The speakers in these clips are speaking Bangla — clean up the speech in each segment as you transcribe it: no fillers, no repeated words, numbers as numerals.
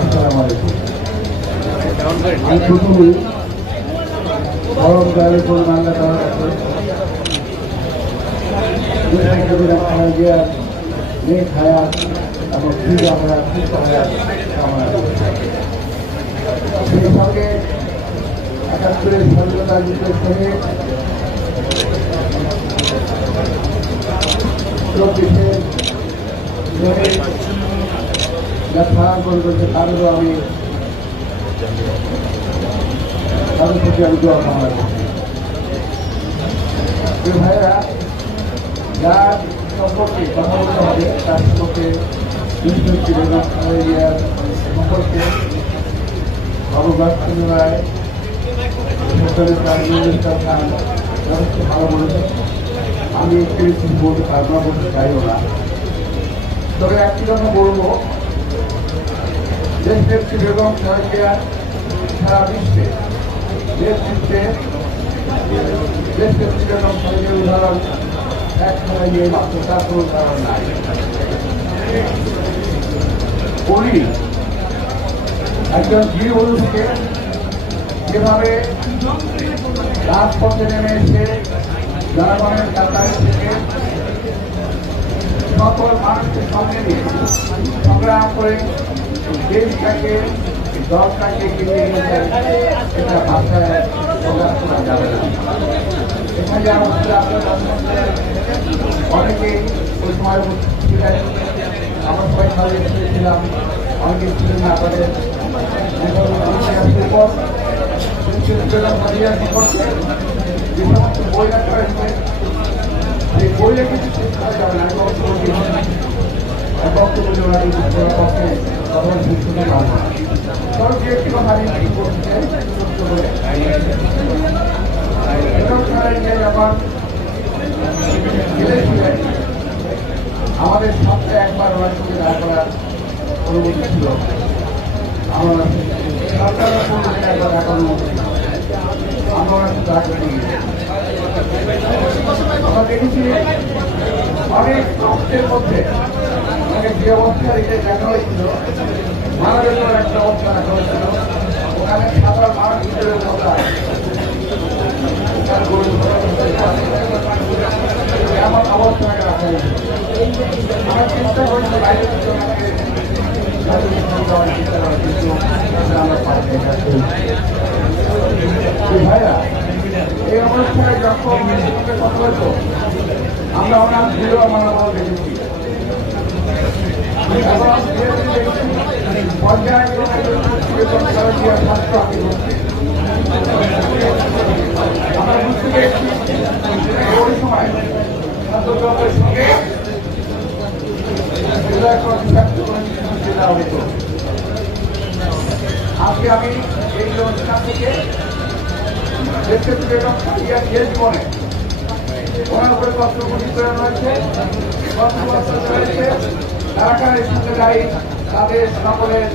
আসসালামু আলাইকুম। আমি প্রথমেই গরম গায়ে কোন বাংলা দেওয়া আছে নেক হায়াত এবং ফিরে আমরা সুস্থ হায়াত কামনা করি। সেই সঙ্গে ৭১-এর স্বাধীনতা যুদ্ধের সঙ্গে ২৪-এর যাত্রা করতে তাদেরও আমি তাদের থেকে আমি দোয়া কামনা করছি। ভাইয়েরা যার সম্পর্কে কথা বলতে হবে তার সম্পর্কে সম্পর্কে ভগবান রায় ভালো বলেছেন। আমি একটু কিছু বলতে পারবো না, বলতে চাইও না। তবে একটি কথা বলবো, দেশ নেত্রী বেগম খালেদা সারা বিশ্বে নেতৃত্বে দেশ নেত্রী বেগম খালেদার উদাহরণ এক সময় নিয়ে মাত্র তার কোনো উদাহরণ নাই। উনি একজন গৃহবধূ থেকে যেভাবে রাজপথে নেমে এসে জনগণের কাতারে থেকে সকল মানুষকে সঙ্গে নিয়ে সংগ্রাম করে দেশটাকে দলটাকে এগিয়ে নিয়েছেন, এটা ভাষায় প্রকাশ করা যাবে না। এখানে আপনারা অনেকেই ওই সময় ছিলেন, আমরা সবাই খালি ছিলাম, অনেকে ছিলেন না করে যে সমস্ত বই রাখা হয়েছে সেই বই রেখে শেষ করা যাবে না। একটি কথা আমি বলতে চাই, যখন গেলেছিলেন আমাদের সপ্তাহে একবার ওনার সঙ্গে দেখা করার অনুমতি ছিল। আমরা সরকার একবার দেখার অনুমতি আমরা ওনার সাথে দেখা করি। আমরা দেখেছি অনেক কষ্টের মধ্যে যে অবস্থা রেখে দেখা হয়েছিল, মানবের একটা অবস্থা রাখা হয়েছিল। ওখানে সাধারণ মানুষ হিসেবে এমন অবস্থাকে রাখা হয়েছিল। আমরা চেষ্টা করছি বাইরে ভাইরা এই অবস্থায় যখন কথা হতো আমরা ওনার দৃঢ় মনোবল দেখেছি। আমরা বুঝতে পেরেছি ওই সময় ছাত্রদের সঙ্গে আজকে আমি এই অনুষ্ঠান থেকে দেশের জীবনে ওনার উপরে তথ্যপতি প্রেরণ হয়েছে, তারা কারা এর সঙ্গে দায়ী তাদের সকলের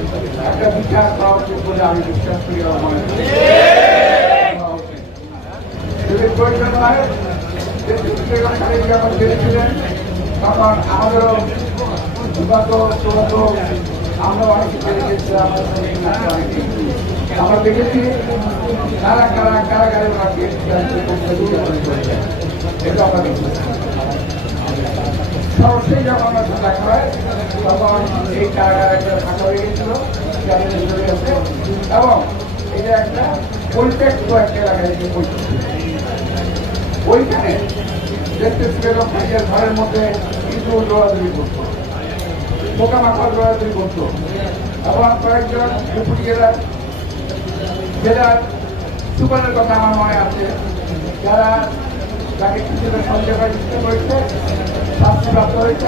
একটা বিচার করা উচিত বলে আমি বিশ্বাস করি। যদি প্রয়োজন হয় যখন জেনেছিলেন তখন আমাদেরও বিগত আমরা অনেকে জেনে গেছিলাম। আমরা দেখেছি কারা কারা কারাগারে ওনাকে এটা আমরা দেখছি। সর্বশেষ যখন আমার সাথে দেখা হয় তখন এই কারাগারে ফাঁকা হয়ে গেছিল এবং এটা একটা পরিত্যক্ত একটা এলাকায় ওইখানে দেখতে বেগম খালেদার ঘরের মধ্যে কিছু দৌড়াদৌড়ি করতো, পোকামাকড় দৌড়াদৌড়ি করতো এবং কয়েকজন উপরি জেলার সুপারের কথা আমার মনে আছে, যারা তাকে কিছুটা সন্দেহ করার চেষ্টা করেছে, শাস্তিপ্রাপ্ত হয়েছে।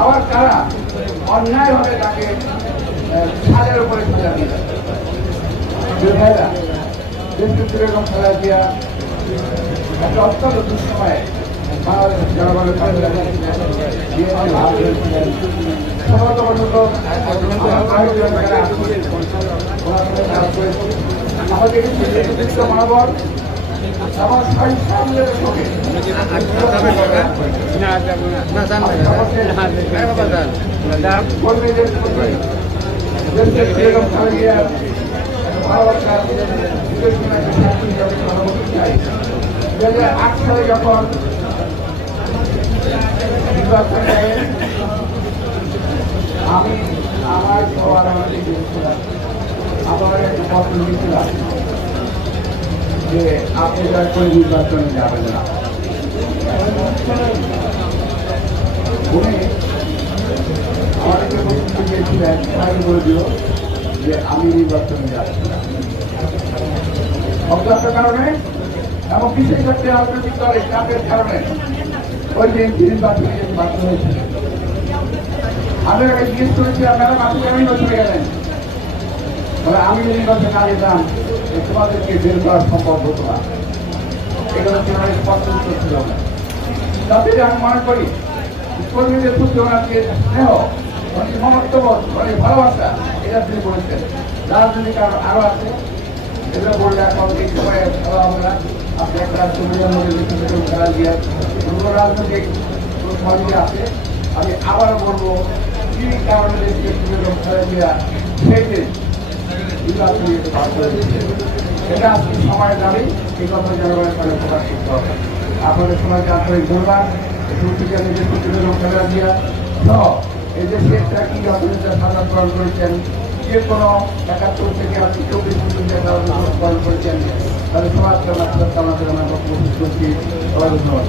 আবার তারা অন্যায়ভাবে তাকে ছাদের উপরে সাজা দিয়েছে। ভাইরা দেশনেত্রী বেগম খালেদা জিয়া একটা অত্যন্ত দুঃসময়ে বাংলাদেশের জনগণের পাশে দাঁড়িয়েছিলেন। আমাদের নেতৃত্ব মনোবল আমার সামনের সঙ্গে কর্মীদের দেশের বেগম খালেদা ভালোবাসার চাই। 2008 সালে যখন নির্বাচন হবে, আমি আমার সবার আমাকে দিয়েছিলাম, আমার একটা পত্র দিয়েছিলাম যে আপনি দয়া করে নির্বাচনে যাবেন না। উনি আমাদেরকে বক্তব্য দিয়েছিলেন, সবাই বলে দিল যে আমি নির্বাচনে যাচ্ছি না। অজ্ঞতার কারণে এবং বিশেষ একটা রাজনৈতিক দলের চাপের কারণে ওই দিন নির্বাচনে যেতে বাধ্য হয়েছিল। আমি আগে জিজ্ঞেস করেছিলাম, ম্যাডাম আপনি কেন চলে গেলেন? বলে আমি নির্বাচনে না যেতাম তোমাদেরকে বের করা সম্ভব হতো না। এগুলো তোমার স্পষ্ট উত্তর ছিল না। তাতে আমি মনে করি কর্মীদের প্রতি ওনাকে স্নেহ, অনেক মমত্ববোধ, অনেক ভালোবাসা, এটা তিনি বলেছেন। রাজনৈতিক কারণ আরো আছে, এগুলো বললে এখন এই সময়ে ভালো হবে না। আপনি একটা সুবিধার মধ্যে খেলা দিয়ে রাজনৈতিক সঙ্গে আছে। আমি আবারও বলবো কি কারণে খেলা দিয়া সেই দিন নির্বাচনী পার করে দিচ্ছে, এটা আজকে সময়ের দাবি। এই কথা জনগণের সামনে প্রকাশ করতে হবে। আপনাদের সবাইকে আন্তরিক ধন্যবাদ। খেলা দিয়া সহ এই যে শেখটা কি অর্থনীতি সাধারণ করেছেন, যে কোনো 71 থেকে 24 পর্যন্ত পালন করেছেন, তাদের সমাজকে আমরা বক্তব্য করছি। সবাই ধন্যবাদ।